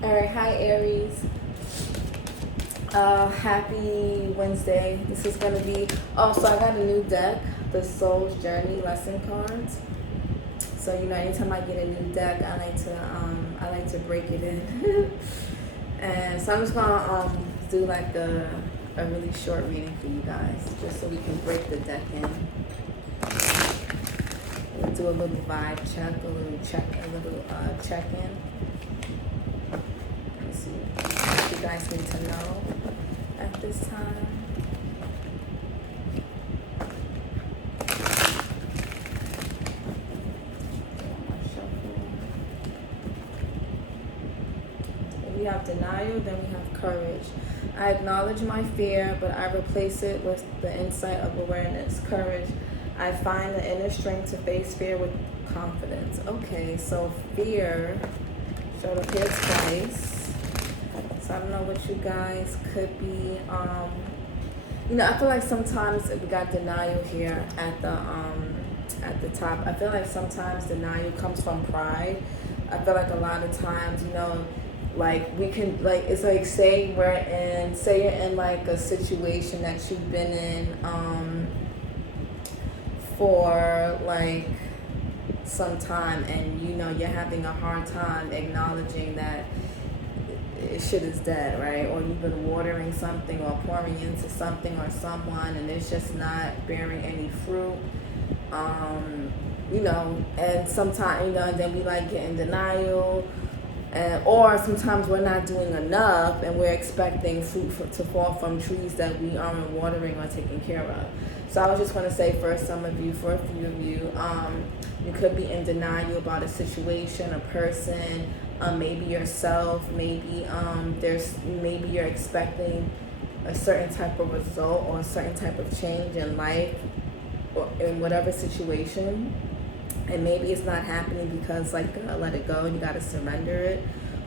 Alright, hi Aries. Happy Wednesday. This is gonna be so I got a new deck, the Soul's Journey lesson cards. So anytime I get a new deck, I like to break it in. And so I'm just gonna do like a really short reading for you guys, just so we can break the deck in. We'll do a little vibe check, a little check-in. Let's see what you guys need to know at this time. We have denial, then we have courage. I acknowledge my fear, but I replace it with the insight of awareness. Courage. I find the inner strength to face fear with confidence. Okay, so fear showed up here twice. So I don't know what you guys could be. I feel like sometimes we got denial here at the top. I feel like sometimes denial comes from pride. I feel like a lot of times, like we can, like, it's like say you're in like a situation that you've been in for like some time, and you're having a hard time acknowledging that shit is dead, right? Or you've been watering something or pouring into something or someone, and it's just not bearing any fruit. And sometimes, and then we like get in denial, or sometimes we're not doing enough and we're expecting fruit to fall from trees that we aren't watering or taking care of. So I was just going to say, for a few of you, you could be in denial about a situation, a person, maybe yourself, maybe maybe you're expecting a certain type of result or a certain type of change in life or in whatever situation, and maybe it's not happening because, like, you gotta let it go, you gotta surrender it,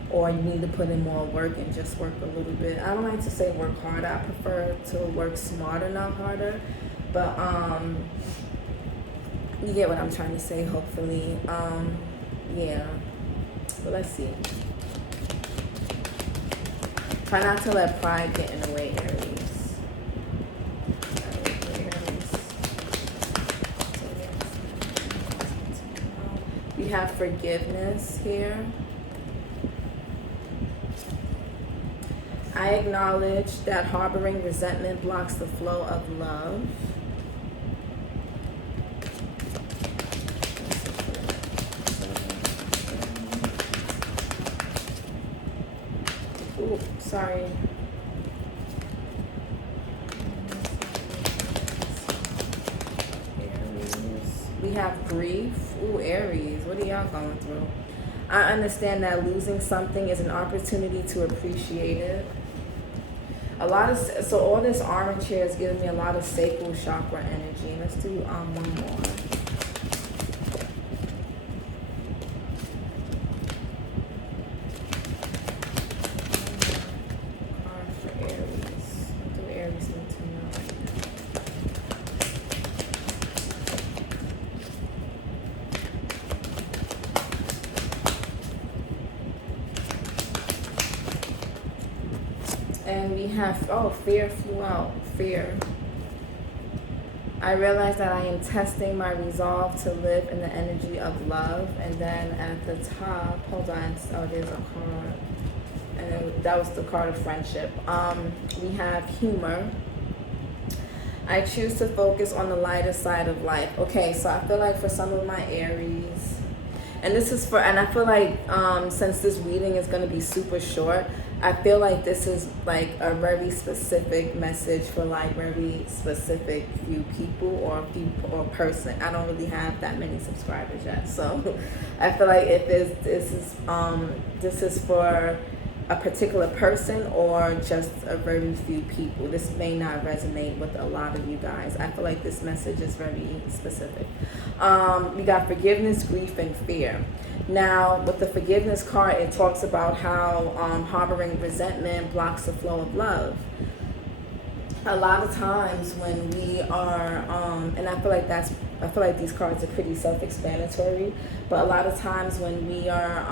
or you need to put in more work and just work a little bit. I don't like to say work harder. I prefer to work smarter, not harder. But you get what I'm trying to say, hopefully. Yeah. But let's see. Try not to let pride get in the way, Aries. We have forgiveness here. I acknowledge that harboring resentment blocks the flow of love. Ooh, sorry. We have grief. Ooh, Aries, what are y'all going through? I understand that losing something is an opportunity to appreciate it. So all this orange here is giving me a lot of sacral chakra energy. Let's do one more. Card for Aries. What do Aries need to know? And we have, fear flew out. Fear. I realize that I am testing my resolve to live in the energy of love. And then at the top, hold on, there's a card. And that was the card of friendship. We have humor. I choose to focus on the lighter side of life. Okay, so I feel like for some of my Aries, and I feel like since this reading is going to be super short, I feel like this is like a very specific message for like very specific few people or person. I don't really have that many subscribers yet, so I feel like if this is for a particular person or just a very few people. This may not resonate with a lot of you guys. I feel like this message is very specific. We got forgiveness, grief, and fear. Now, with the forgiveness card, it talks about how harboring resentment blocks the flow of love. A lot of times when we are, and I feel like these cards are pretty self-explanatory, but a lot of times when we are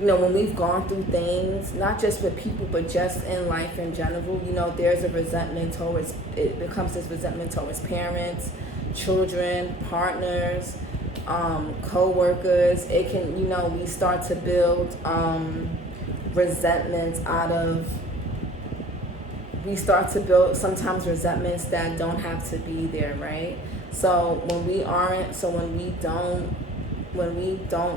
you know, when we've gone through things, not just with people, but just in life in general, you know, there's a resentment towards, it becomes this resentment towards parents, children, partners, co-workers. It can, you know, we start to build resentments out of, we start to build sometimes resentments that don't have to be there, right? So when we aren't, so when we don't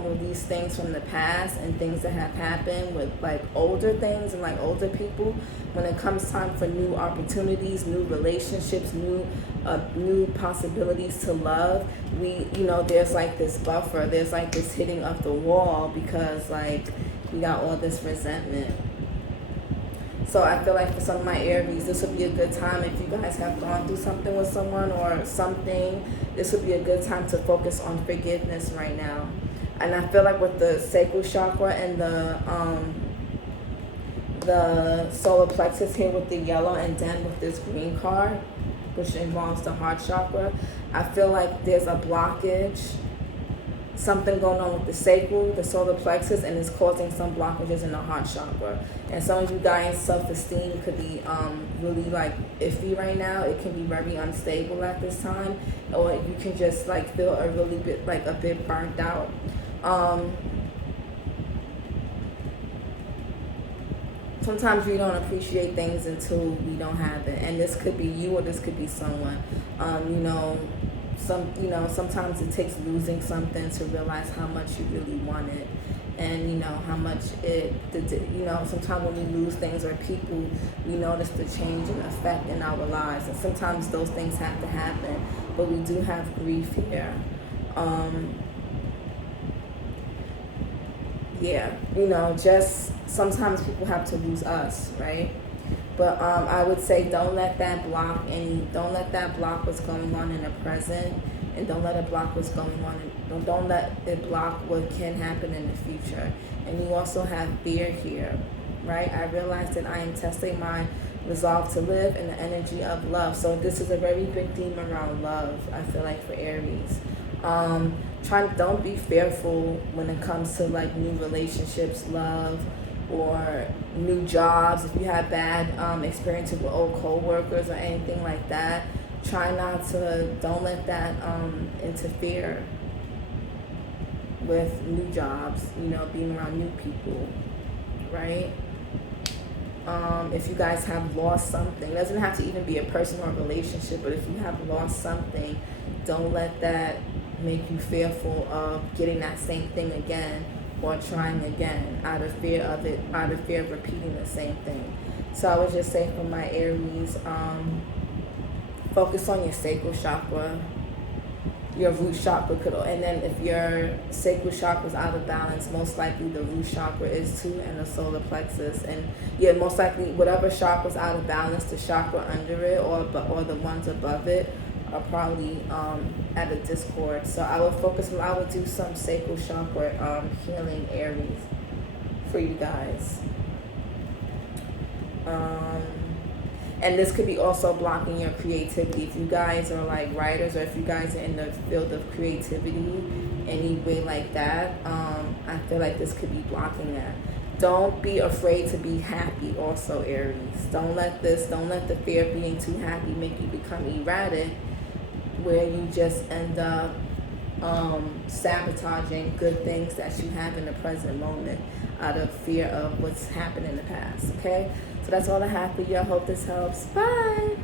release things from the past and things that have happened with like older things and like older people, when it comes time for new opportunities, new relationships, new possibilities to love, we, you know, there's like this buffer, there's like this hitting of the wall because like we got all this resentment. So I feel like for some of my Aries, this would be a good time if you guys have gone through something with someone or something. This would be a good time to focus on forgiveness right now. And I feel like with the sacral chakra and the solar plexus here with the yellow, and then with this green card, which involves the heart chakra, I feel like there's a blockage, something going on with the sacral, the solar plexus, and it's causing some blockages in the heart chakra. And some of you guys' self-esteem could be really like iffy right now. It can be very unstable at this time, or you can just like feel a really bit like a bit burnt out. Sometimes we don't appreciate things until we don't have it, and this could be you or this could be someone. You know, sometimes it takes losing something to realize how much you really want it, and you know how much sometimes when we lose things or people, we notice the change and effect in our lives, and sometimes those things have to happen, but we do have grief here. Yeah, you know, just sometimes people have to lose us, right? But I would say don't let that block what's going on in the present, and don't let it block what's going on. Don't let it block what can happen in the future. And you also have fear here, right? I realize that I am testing my resolve to live in the energy of love. So this is a very big theme around love, I feel like, for Aries. Don't be fearful when it comes to like new relationships, love, or new jobs. If you have bad experiences with old co-workers or anything like that, don't let that interfere with new jobs, you know, being around new people, right? If you guys have lost something, it doesn't have to even be a person or a relationship, but if you have lost something, don't let that make you fearful of getting that same thing again or trying again out of fear of repeating the same thing. So I would just say for my Aries, focus on your sacral chakra, your root chakra and then if your sacral chakra is out of balance, most likely the root chakra is too, and the solar plexus. And yeah, most likely whatever chakra is out of balance, the chakra under it or the ones above it are probably at a discord. So I would do some sacral chakra healing, Aries, for you guys. And this could be also blocking your creativity. If you guys are like writers, or if you guys are in the field of creativity, any way like that, I feel like this could be blocking that. Don't be afraid to be happy also, Aries. Don't let the fear of being too happy make you become erratic, where you just end up sabotaging good things that you have in the present moment out of fear of what's happened in the past, okay? So that's all I have for you. I hope this helps. Bye.